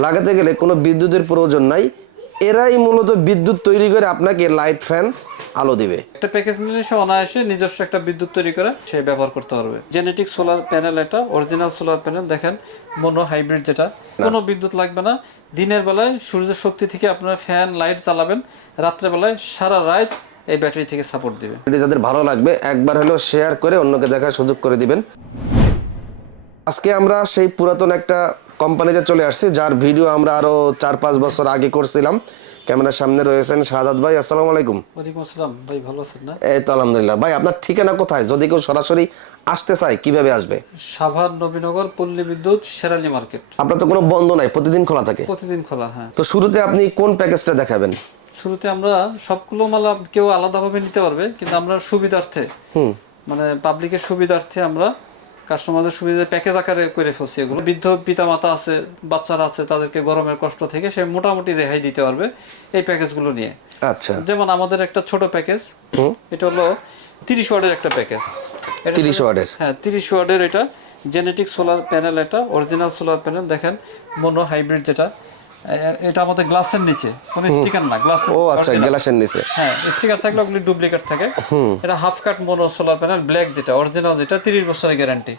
লাগাতে গেলে কোনো বিদ্যুতের প্রয়োজন নাই, এরাই মূলত বিদ্যুৎ তৈরি করে আপনাকে লাইট ফ্যান আলো দিবে। একটা প্যাকেজ নিলে সে অনায়াসে নিজস্ব একটা বিদ্যুৎ তৈরি করে সে ব্যবহার করতে পারবে। জেনেটিক সোলার প্যানেল, এটা অরিজিনাল সোলার প্যানেল, দেখেন মনো হাইব্রিড, যেটা কোনো বিদ্যুৎ লাগবে না। দিনের বেলায় সূর্যের শক্তি থেকে আপনার ফ্যান লাইট চালাবেন, রাত্রে বেলায় সারা রাত এই ব্যাটারি থেকে সাপোর্ট দিবে। এটি যাদের ভালো লাগবে একবার হলেও শেয়ার করে অন্যকে দেখার সুযোগ করে দিবেন। আজকে আমরা সেই পুরাতন একটা কোম্পানিতে চলে আসছি, যার ভিডিও আমরা আরো 4-5 বছর আগে করছিলাম। ক্যামেরার সামনে রয়েছেন শাহাদাত ভাই, আসসালামু আলাইকুম। ওয়ালাইকুম আসসালাম ভাই, ভালো আছেন না? এই তো আলহামদুলিল্লাহ। ভাই আপনার ঠিকানা কোথায়, যদি কেউ সরাসরি আসতে চায় কিভাবে আসবে? সাভার নবীনগর পল্লী বিদ্যুৎ শেরালি মার্কেট। আপনার তো কোনো বন্ধ নাই, প্রতিদিন খোলা থাকে? প্রতিদিন খোলা, হ্যাঁ। তো শুরুতে আপনি কোন প্যাকেজটা দেখাবেন? শুরুতে আমরা সবগুলো মাল কেউ আলাদাভাবে নিতে পারবে, কিন্তু আমরা সুবিধার্থে, মানে পাবলিকের সুবিধার্থে আমরা কাস্টমারদের সুবিধা প্যাকেজ আকারে করে ফেলছি। এগুলো বৃদ্ধ পিতামাতা আছে, বাচ্চারা আছে, তাদেরকে গরমের কষ্ট থেকে সে মোটামুটি রেহাই দিতে পারবে এই প্যাকেজগুলো নিয়ে। আচ্ছা, যেমন আমাদের একটা ছোট প্যাকেজ, এটা হলো 30 ওয়াটের একটা প্যাকেজ। 30 ওয়াটের? হ্যাঁ, 30 ওয়াটের। এটা জেনেটিক সোলার প্যানেল, এটা অরিজিনাল সোলার প্যানেল, দেখেন মনো হাইব্রিড, যেটা এটা আমাদের গ্লাসের নিচে, কোনো স্টিকার না, গ্লাস। ও আচ্ছা, গ্লাসের নিচে। হ্যাঁ, স্টিকার থাকলে ওগুলি ডুপ্লিকেট থাকে। এটা হাফ কাট মনো সোলার প্যানেল ব্ল্যাক, যেটা অরিজিনাল, যেটা 30 বছরের গ্যারান্টি।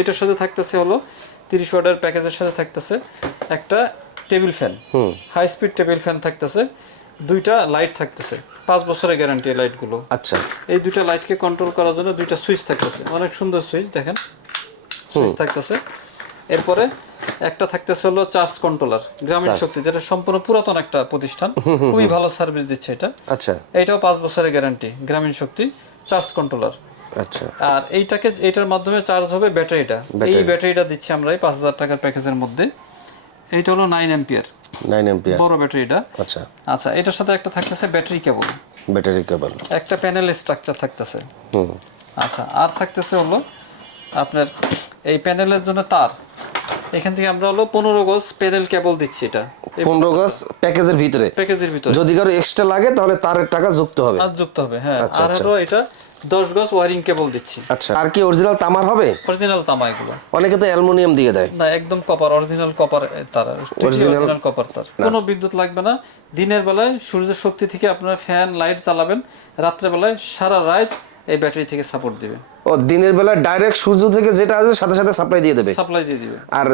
এটার সাথে থাকতেছে হলো 30 ওয়াটের প্যাকেজের সাথে থাকতেছে একটা table fan, high speed table fan থাকতেছে, দুইটা লাইট থাকতেছে, 5 বছরের গ্যারান্টি লাইটগুলো। আচ্ছা, এই দুইটা লাইটকে কন্ট্রোল করার জন্য দুইটা সুইচ থাকতেছে, অনেক সুন্দর সুইচ, দেখেন সুইচ থাকতেছে। এরপরে একটা থাকতেছে হলো চার্জ কন্ট্রোলার, গ্রামীণ শক্তি, যেটা সম্পূর্ণ পুরাতন একটা প্রতিষ্ঠান, খুবই ভালো সার্ভিস দিচ্ছে এটা। আচ্ছা, এইটাও 5 বছরের গ্যারান্টি, গ্রামীণ শক্তি চার্জ কন্ট্রোলার। আচ্ছা, আর এইটার মাধ্যমে চার্জ হবে ব্যাটারিটা। এই ব্যাটারিটা দিচ্ছি আমরা এই 5000 টাকার প্যাকেজের মধ্যে। এইটা হলো 9 এম্পিয়ার, 9 এম্পিয়ার বড় ব্যাটারিটা। আচ্ছা, আচ্ছা, এটার সাথে একটা থাকতেছে ব্যাটারি কেবল, ব্যাটারি কেবল, একটা প্যানেল স্ট্রাকচার থাকতেছে। আচ্ছা, আর থাকতেছে হলো আপনার এই প্যানেলের জন্য তার, এখান থেকে আমরা হলো 15 গজ প্যানেল কেবল দিচ্ছি। এটা 15 গজ প্যাকেজের ভিতরে, যদি কারো এক্সট্রা লাগে তাহলে তারের টাকা যুক্ত হবে। আর যুক্ত হবে, হ্যাঁ। আর হলো এটা 10 গজ ওয়্যারিং কেবল দিচ্ছি। আচ্ছা, আর কি অরিজিনাল তামার হবে? অরিজিনাল তামা এগুলো। অনেকে তো অ্যালুমিনিয়াম দিয়ে দেয়। না, একদম কপার, অরিজিনাল কপার তার, অরিজিনাল কপার তার। কোনো বিদ্যুৎ লাগবে না। দিনের বেলায় সূর্যের শক্তি থেকে আপনার ফ্যান লাইট চালাবেন, রাত্রে বেলায় সারা রাত এই ব্যাটারি থেকে সাপোর্ট দিবে। ও দিনের বেলা ডাইরেক্ট সূর্য থেকে যেটা আসবে সাথে সাথে সাপ্লাই দিয়ে দেবে। আর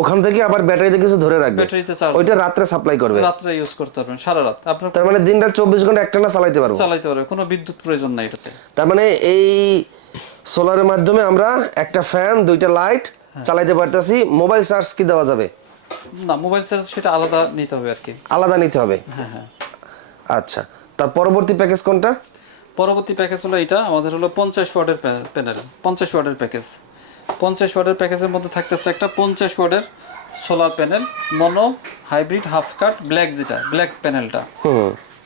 ওখান থেকে আবার ব্যাটারিতে কিছু ধরে রাখবে, ব্যাটারিতে চার্জ, ওইটা রাত্রে সাপ্লাই করবে, রাত্রে ইউজ করতে পারবেন সারা রাত। আপনার তার মানে দিনরাত 24 ঘন্টা একটানা চালাতে পারবে, কোনো বিদ্যুৎ প্রয়োজন নাই এটাতে। তার মানে এই সোলারের মাধ্যমে আমরা একটা ফ্যান, দুইটা লাইট চালাতে পারতেছি। মোবাইল চার্জ কি দেওয়া যাবে? না, মোবাইল চার্জ সেটা আলাদা নিতে হবে আর কি, আলাদা নিতে হবে। হ্যাঁ। আচ্ছা, তার পরবর্তী প্যাকেজ কোনটা? পরবর্তী প্যাকেজ হলো এটা আমাদের হলো 50 ওয়াটের প্যানেল, 50 ওয়াটের প্যাকেজ। 50 ওয়াটের প্যাকেজের মধ্যে থাকতেছে একটা 50 ওয়াটের সোলার প্যানেল, মনো হাইব্রিড হাফ কাট ব্ল্যাক, যেটা ব্ল্যাক প্যানেলটা।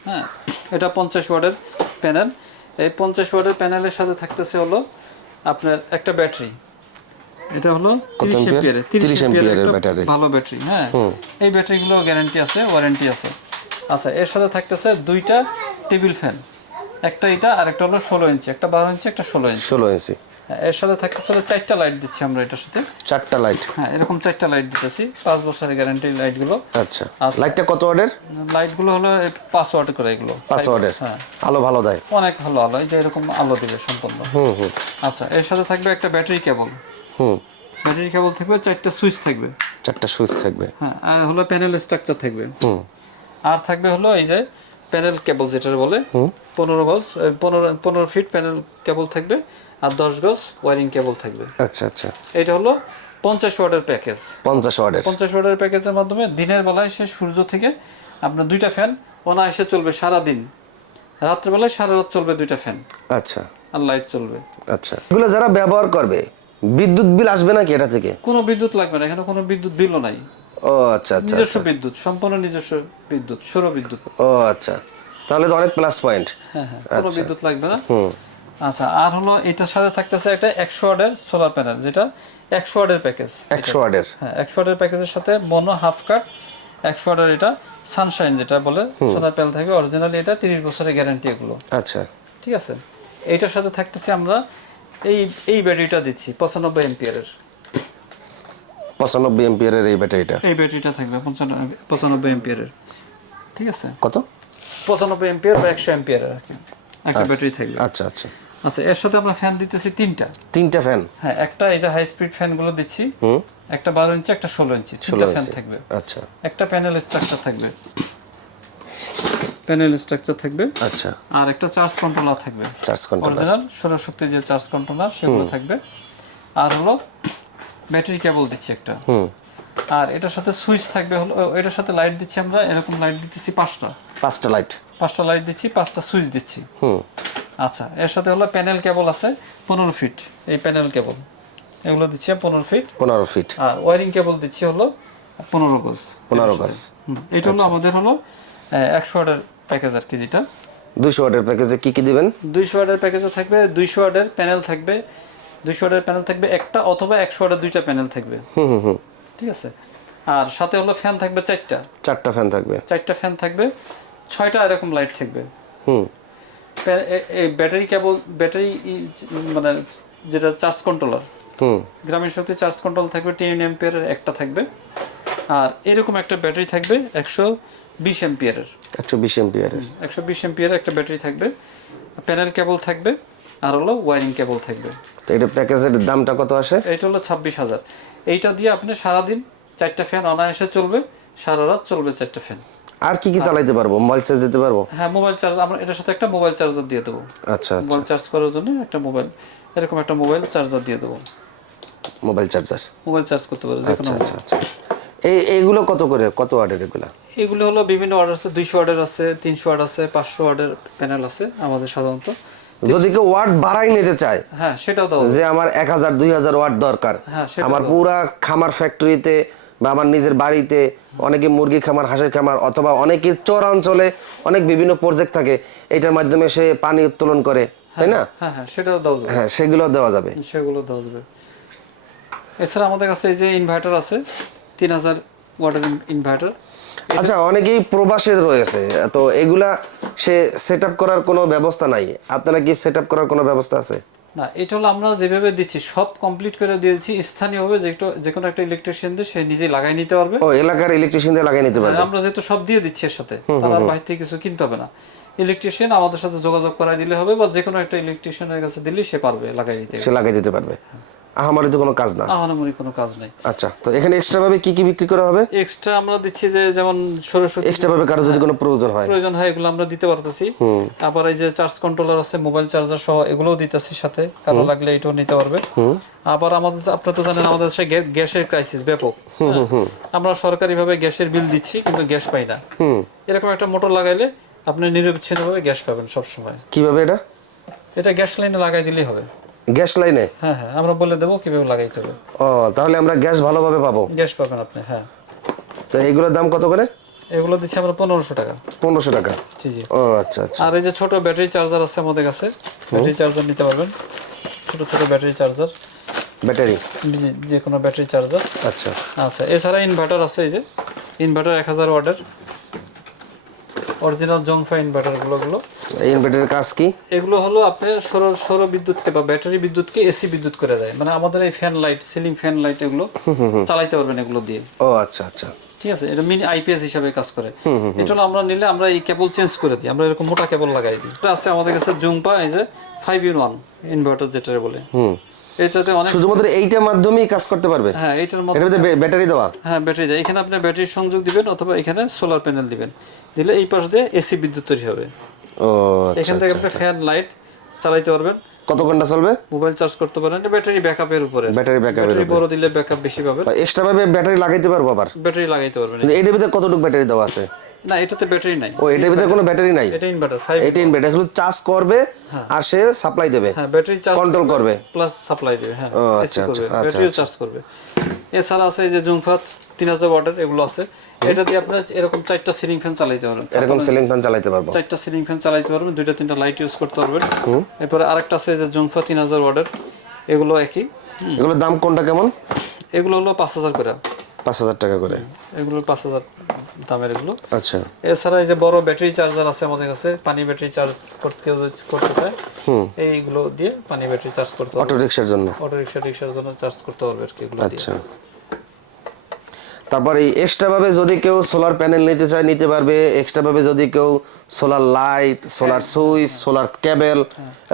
হ্যাঁ, এটা 50 ওয়াটের প্যানেল। এই 50 ওয়াটের প্যানেলের সাথে থাকতেছে হলো আপনার একটা ব্যাটারি, এটা হলো 30 এম্পিয়ারের ব্যাটারি, ভালো ব্যাটারি। হ্যাঁ, এই ব্যাটারিগুলো গ্যারান্টি আছে, ওয়ারেন্টি আছে। আচ্ছা, এর সাথে থাকতেছে দুইটা টেবিল ফ্যান, একটা এটা আর একটা হলো 16 ইঞ্চি, একটা 12 ইঞ্চি, একটা 16 ইঞ্চি। এর সাথে থাকতেছে 4টা লাইট দিচ্ছি আমরা এটার সাথে, 4টা লাইট। হ্যাঁ, এরকম 4টা লাইট দিতেছি, 5 বছরের গ্যারান্টি লাইটগুলো। আচ্ছা, লাইটটা কত ওয়াটের? লাইটগুলো হলো 5 ওয়াট করে, এগুলো 5 ওয়াটের। হ্যাঁ, আলো ভালো দেয়, অনেক ভালো আলো, এই যে এরকম আলো দিবে সম্পূর্ণ। আচ্ছা, এর সাথে থাকবে একটা ব্যাটারি কেবল, ব্যাটারি কেবল থাকবে, 4টা সুইচ থাকবে, 4টা সুইচ থাকবে। হ্যাঁ, আর হলো প্যানেল স্ট্রাকচার থাকবে। আর থাকবে হলো এই যে প্যানেল কেবল, যেটা বলে 15 গজ, 15 ফিট প্যানেল কেবল থাকবে, আর 10 গজ ওয়্যারিং কেবল থাকবে। আচ্ছা আচ্ছা, এটা হলো 50 ওয়াটের প্যাকেজ। 50 ওয়াটের প্যাকেজের মাধ্যমে দিনের বেলায় সে সূর্য থেকে আপনার দুইটা ফ্যান অনায়াসে চলবে সারা দিন, রাত্রে বেলায় সারা রাত চলবে দুইটা ফ্যান। আচ্ছা, আর লাইট চলবে। আচ্ছা, এগুলো যারা ব্যবহার করবে বিদ্যুৎ বিল আসবে নাকি এটা থেকে? কোনো বিদ্যুৎ লাগবে না, এখানে কোনো বিদ্যুৎ বিলও নাই। ও আচ্ছা আচ্ছা, নিজস্ব বিদ্যুৎ, সম্পূর্ণ নিজস্ব বিদ্যুৎ, সৌর বিদ্যুৎ। ও আচ্ছা, তাহলে তো অনেক প্লাস পয়েন্ট। হ্যাঁ, কোনো বিদ্যুৎ লাগবে না। আচ্ছা, আর হলো এটার সাথে থাকতেছে একটা 100 ওয়াটের সোলার প্যানেল, যেটা 100 ওয়াটের প্যাকেজ। 100 ওয়াটের? হ্যাঁ, 100 ওয়াটের প্যাকেজের সাথে মনো হাফ কাট 100 ওয়াটের এটা সানশাইন, যেটা বলে সোলার প্যানেল থাকবে, অরিজিনালি এটা 30 বছরের গ্যারান্টি এগুলো। আচ্ছা, ঠিক আছে। এইটার সাথে থাকতেছে আমরা এই ব্যাটারিটা দিচ্ছি 95 এম্পিয়ারের। 95 এম্পিয়ারের এই ব্যাটারিটা এই ব্যাটারিটা থাকবে 95 এম্পিয়ারের, ঠিক আছে, কত 95 এম্পিয়ার বা 100 এম্পিয়ারের আর কি একটা ব্যাটারি থাকবে। আচ্ছা আচ্ছা আচ্ছা, এর সাথে আমরা ফ্যান দিতেছি তিনটা ফ্যান। হ্যাঁ, একটা এই যে হাই স্পিড ফ্যানগুলো দিচ্ছি, একটা 12 ইঞ্চি, একটা 16 ইঞ্চি, তিনটা ফ্যান থাকবে। আচ্ছা একটা প্যানেল স্ট্রাকচার থাকবে, প্যানেল স্ট্রাকচার থাকবে। আচ্ছা, আর একটা চার্জ কন্ট্রোলার থাকবে, চার্জ কন্ট্রোলার, অরিজিনাল সৌরশক্তি যে চার্জ কন্ট্রোলার সেগুলো থাকবে। আর হলো ব্যাটারি কেবল দিচ্ছি একটা। আর এটার সাথে সুইচ থাকবে, হলো এটার সাথে লাইট দিচ্ছি আমরা, এরকম লাইট দিতেছি পাঁচটা লাইট, 5টা লাইট দিচ্ছি, 5টা সুইচ দিচ্ছি। আচ্ছা, এর সাথে হলো প্যানেল কেবল আছে 15 ফিট, এই প্যানেল কেবল এগুলো দিচ্ছি 15 ফিট। আর ওয়্যারিং কেবল দিচ্ছি হলো 15 গজ। এটা হলো আমাদের হলো 100 ওয়াটের প্যাকেজ আর কি। যেটা 200 ওয়াটের প্যাকেজে কি কি দিবেন? 200 ওয়াটের প্যাকেজে থাকবে 200 ওয়াটের প্যানেল থাকবে, 200 ওয়াটের প্যানেল থাকবে একটা, অথবা 100 ওয়াটের দুইটা প্যানেল থাকবে। ঠিক আছে। আর সাথে হলো ফ্যান থাকবে 4টা ফ্যান থাকবে, 4টা ফ্যান থাকবে, 6টা এরকম লাইট থাকবে। এই ব্যাটারি কেবল, ব্যাটারি মানে যেটা চার্জ কন্ট্রোলার, গ্রামীণ শক্তি চার্জ কন্ট্রোল থাকবে 10 এম্পিয়ারের একটা থাকবে। আর এরকম একটা ব্যাটারি থাকবে 120 এম্পিয়ারের, 120 এম্পিয়ারের একটা ব্যাটারি থাকবে, প্যানেল কেবল থাকবে, আর হলো ওয়্যারিং কেবল থাকবে। তো এটা প্যাকেজের দামটা কত আসে? এইটা হলো 26,000। এইটা দিয়ে আপনি সারাদিন 4টা ফ্যান অনায়াসে চলবে, সারা রাত চলবে 4টা ফ্যান। আর কি কি চালাতে পারবো? মোবাইল চার্জ দিতে পারবো? হ্যাঁ, মোবাইল চার্জ আমরা এটার সাথে একটা মোবাইল চার্জার দিয়ে দেবো। আচ্ছা, মোবাইল চার্জ করার জন্য একটা মোবাইল, এরকম একটা মোবাইল চার্জার দিয়ে দেবো। মোবাইল চার্জ করতে পারবে যে কোনো। আচ্ছা। এইগুলো কত করে, কত ওয়াটের এগুলো? এগুলো হলো বিভিন্ন ওয়াট আছে, 200 ওয়াটের আছে, 300 ওয়াট আছে, 500 ওয়াটের প্যানেল আছে আমাদের সাধারণত। যদি কেউ ওয়াট বাড়াই নিতে চায়, হ্যাঁ সেটাও দাও, যে আমার 1000 2000 ওয়াট দরকার, আমার পুরা খামার ফ্যাক্টরিতে বা আমার নিজের বাড়িতে, অনেকে মুরগি খামার, হাঁসের খামার, অথবা অনেকের চরাঞ্চলে অনেক বিভিন্ন প্রজেক্ট থাকে, এটার মাধ্যমে সে পানি উত্তোলন করে, তাই না? হ্যাঁ সেটাও দাও যাবে। হ্যাঁ, সেগুলো দেওয়া যাবে, এছাড়া আমাদের কাছে এই যে ইনভার্টার আছে 3000 ওয়াটের ইনভার্টার। আচ্ছা, অনেকেই প্রবাসে রয়েছে, তো এগুলা সে সেটআপ করার কোনো ব্যবস্থা নাই, আপনারা কি সেটআপ করার কোনো ব্যবস্থা আছে? না, এটা হলো আমরা যেভাবে দিচ্ছি সব কমপ্লিট করে দিয়েছি, স্থানীয়ভাবে যে কোনো একটা ইলেকট্রিশিয়ান দিয়ে সে নিজে লাগাই নিতে পারবে। ও, এলাকার ইলেকট্রিশিয়ান দিয়ে লাগাই নিতে পারবে। আমরা যেহেতু সব দিয়ে দিচ্ছি এর সাথে, তার বাইরে থেকে কিছু কিনতে হবে না। ইলেকট্রিশিয়ান আমাদের সাথে যোগাযোগ করাই দিলে হবে, বা যে কোনো একটা ইলেকট্রিশিয়ানের কাছে দিলে সে পারবে লাগাই দিতে পারবে। আহামরি তো কোনো কাজ না, আহামরি কোনো কাজ নাই। আচ্ছা, তো এখানে এক্সট্রা ভাবে কি কি বিক্রি করা হবে? এক্সট্রা আমরা দিচ্ছি যে যেমন সৌরশক্তি, এক্সট্রা ভাবে কারো যদি কোনো প্রয়োজন হয় এগুলো আমরা দিতে পারতেছি। আবার এই যে চার্জ কন্ট্রোলার আছে, মোবাইল চার্জার সহ এগুলোও দিতেছি সাথে, কারো লাগলে এটাও নিতে পারবে। আবার আমাদের, আপনারা তো জানেন আমাদের দেশে গ্যাসের ক্রাইসিস ব্যাপক। আমরা সরকারিভাবে গ্যাসের বিল দিচ্ছি কিন্তু গ্যাস পাই না। এরকম একটা মোটর লাগাইলে আপনি নিরবিচ্ছিন্নভাবে গ্যাস পাবেন সব সময়। কিভাবে এটা গ্যাস লাইনে লাগাই দিলেই হবে। গ্যাস লাইনে? হ্যাঁ, আমরা বলে দেবো কিভাবে লাগাইতে হবে। ও, তাহলে আমরা গ্যাস ভালোভাবে পাবো? গ্যাস পাবেন আপনি, হ্যাঁ। তো এগুলোর দাম কত করে? এগুলো দিচ্ছি আমরা 1500 টাকা। 1500 টাকা? জি। ও আচ্ছা। আর এই যে ছোট ব্যাটারি চার্জার আছে আমাদের কাছে, ব্যাটারি চার্জার নিতে পারবেন, ছোট ব্যাটারি চার্জার, যে কোনো ব্যাটারি চার্জার। আচ্ছা, এছাড়া ইনভার্টার আছে, এই যে ইনভার্টার 1000 ওয়াটের অরিজিনাল জংফা ইনভার্টার গুলো। এই ইনভার্টারের কাজ কি? এগুলো হলো আপনার সৌর বিদ্যুৎকে বা ব্যাটারি বিদ্যুৎকে এসি বিদ্যুৎ করে দেয়। মানে আমাদের এই fan light, ceiling fan light, এগুলো চালাইতে পারবেন এগুলো দিয়ে। ও আচ্ছা। ঠিক আছে, এটা মিনি আইপিএস হিসাবে কাজ করে। এটা হলো আমরা নিলে আমরা এই কেবল চেঞ্জ করে দিই, আমরা এরকম মোটা কেবল লাগাই দিই। এটা আছে আমাদের কাছে জুম্পা, এই যে 5-in-1 ইনভার্টার যেটা বলে। এটাতে অনেক, শুধুমাত্র এইটার মাধ্যমেই কাজ করতে পারবে? হ্যাঁ, এইটার মধ্যে ব্যাটারি দেওয়া? হ্যাঁ, ব্যাটারি দেয়। এখানে আপনি ব্যাটারি সংযোগ দিবেন, অথবা এখানে সোলার প্যানেল দিবেন, দিলে এই পাশ দিয়ে এসি বিদ্যুৎ তৈরি হবে। ও, এখান থেকে আপনি ফ্যান লাইট চালাইতে পারবেন। কত ঘন্টা চলবে? মোবাইল চার্জ করতে পারেন। এটা ব্যাটারি ব্যাকআপের উপরে, ব্যাটারি বড় দিলে ব্যাকআপ বেশি পাবেন। এক্সট্রা ভাবে ব্যাটারি লাগাইতে পারবো? আবার ব্যাটারি লাগাইতে পারবেন। এটার ভিতরে কতটুকু ব্যাটারি দেওয়া আছে? না, এটাতে ব্যাটারি নাই। ও, এটার ভিতরে কোনো ব্যাটারি নাই? এটা ইনভার্টার, এটা ইনভার্টার, শুধু চার্জ করবে আর সে সাপ্লাই দেবে। হ্যাঁ, ব্যাটারি চার্জ কন্ট্রোল করবে প্লাস সাপ্লাই দেবে। হ্যাঁ, আচ্ছা, ব্যাটারিও চার্জ করবে। এছাড়া আছে এই যে জুমফা 3000 ওয়াটের, এগুলো আছে। এটা দিয়ে আপনি এরকম 4টা সিলিং ফ্যান চালাতে পারবেন। এরকম সিলিং ফ্যান চালাতে পারবো? 4টা সিলিং ফ্যান চালাতে পারবেন, 2-3টা লাইট ইউজ করতে পারবেন। এরপরে আরেকটা আছে যে জুমফা 3000 ওয়াটের, এগুলো একই। এগুলোর দাম কোনটা কেমন? এগুলো হলো 5000 করে। 5000 টাকা করে এগুলো, 5000 দামের এগুলো। আচ্ছা। এছাড়া এই যে বড় ব্যাটারি চার্জার আছে আমাদের কাছে, পানি ব্যাটারি চার্জ করতে চায়, এইগুলো দিয়ে পানি ব্যাটারি চার্জ করতে পারবে। অটো রিকশার জন্য রিকশার জন্য চার্জ করতে পারবে আর কি এগুলো দিয়ে। আচ্ছা। তারপর এই এক্সট্রা ভাবে যদি কেউ সোলার প্যানেল নিতে চায় নিতে পারবে, এক্সট্রা ভাবে যদি কেউ solar light, solar switch, solar cable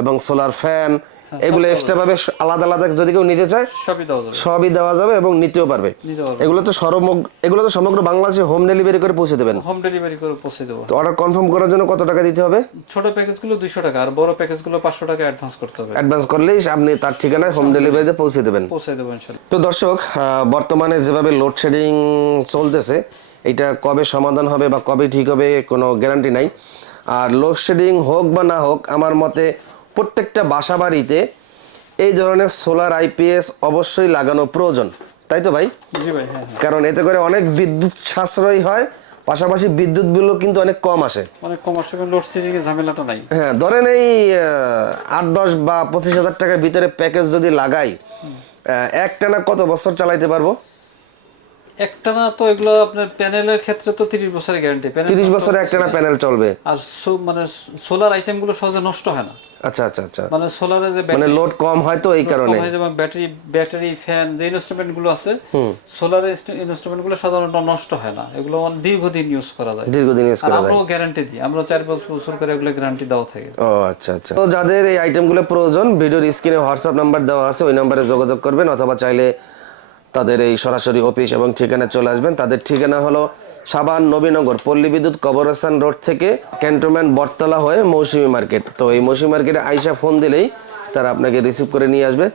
এবং সোলার ফ্যান এগুলো এক্সট্রা ভাবে আলাদা আলাদা যদি কেউ নিতে চায় সবই দেওয়া যাবে এবং নিতেও পারবে। এগুলো তো সমগ্র বাংলাদেশে হোম ডেলিভারি করে পৌঁছে দেবেন। হোম ডেলিভারি করে পৌঁছে দেবো। তো অর্ডার কনফার্ম করার জন্য কত টাকা দিতে হবে? ছোট প্যাকেজগুলো 200 টাকা আর বড় প্যাকেজগুলো 500 টাকা অ্যাডভান্স করতে হবে। অ্যাডভান্স করলেই আপনি তার ঠিকানায় হোম ডেলিভারিতে পৌঁছে দেবেন। ইনশাআল্লাহ। তো দর্শক, বর্তমানে যেভাবে লোডশেডিং চলতেছে এটা কবে সমাধান হবে বা কবে ঠিক হবে কোনো গ্যারান্টি নাই। আর লোডশেডিং হোক বা না হোক, আমার মতে প্রত্যেকটা বাসা বাড়িতে এই ধরনের সোলার আইপিএস অবশ্যই লাগানো প্রয়োজন, তাই তো ভাই? জি ভাই, হ্যাঁ। কারণ এতে করে অনেক বিদ্যুৎ সাশ্রয় হয়, পাশাপাশি বিদ্যুৎ বিলও কিন্তু অনেক কম আসে। অনেক কম আসে, লোডশেডিং এর ঝামেলাটা নাই। হ্যাঁ, ধরেন এই 8-10 বা 25,000 টাকার ভিতরে প্যাকেজ যদি লাগাই, একটানা কত বছর চালাইতে পারবো? একটানা তো এগুলো আপনার প্যানেলের ক্ষেত্রে তো 30 বছরের গ্যারান্টি। 30 বছরে একটানা প্যানেল চলবে। আর মানে সোলার আইটেমগুলো সহজে নষ্ট হয় না। আচ্ছা। মানে সোলারে যে মানে লোড কম হয় তো এই কারণে। যেমন ব্যাটারি ফ্যান যে ইনস্ট্রুমেন্টগুলো আছে, সোলারের ইনস্ট্রুমেন্টগুলো সাধারণত নষ্ট হয় না। এগুলো দীর্ঘদিন ইউজ করা যায়। আমরাও গ্যারান্টি দিই, আমরা 4 বছর করে এগুলো গ্যারান্টি দেওয়া থাকে। ও আচ্ছা। তো যাদের এই আইটেমগুলো প্রয়োজন, ভিডিওর স্ক্রিনে হোয়াটসঅ্যাপ নাম্বার দেওয়া আছে, ওই নাম্বারে যোগাযোগ করবেন, অথবা চাইলে তাদের এই সরাসরি অফিস এবং ঠিকানা চলে আসবেন। তাদের ঠিকানা হলো সাভার নবীনগর পল্লী বিদ্যুৎ কবরস্থান রোড থেকে ক্যান্টনমেন্ট বটতলা হয়ে মৌসুমী মার্কেট। তো এই মৌসুমী মার্কেটে আইসা ফোন দিলেই তারা আপনাকে রিসিভ করে নিয়ে আসবে।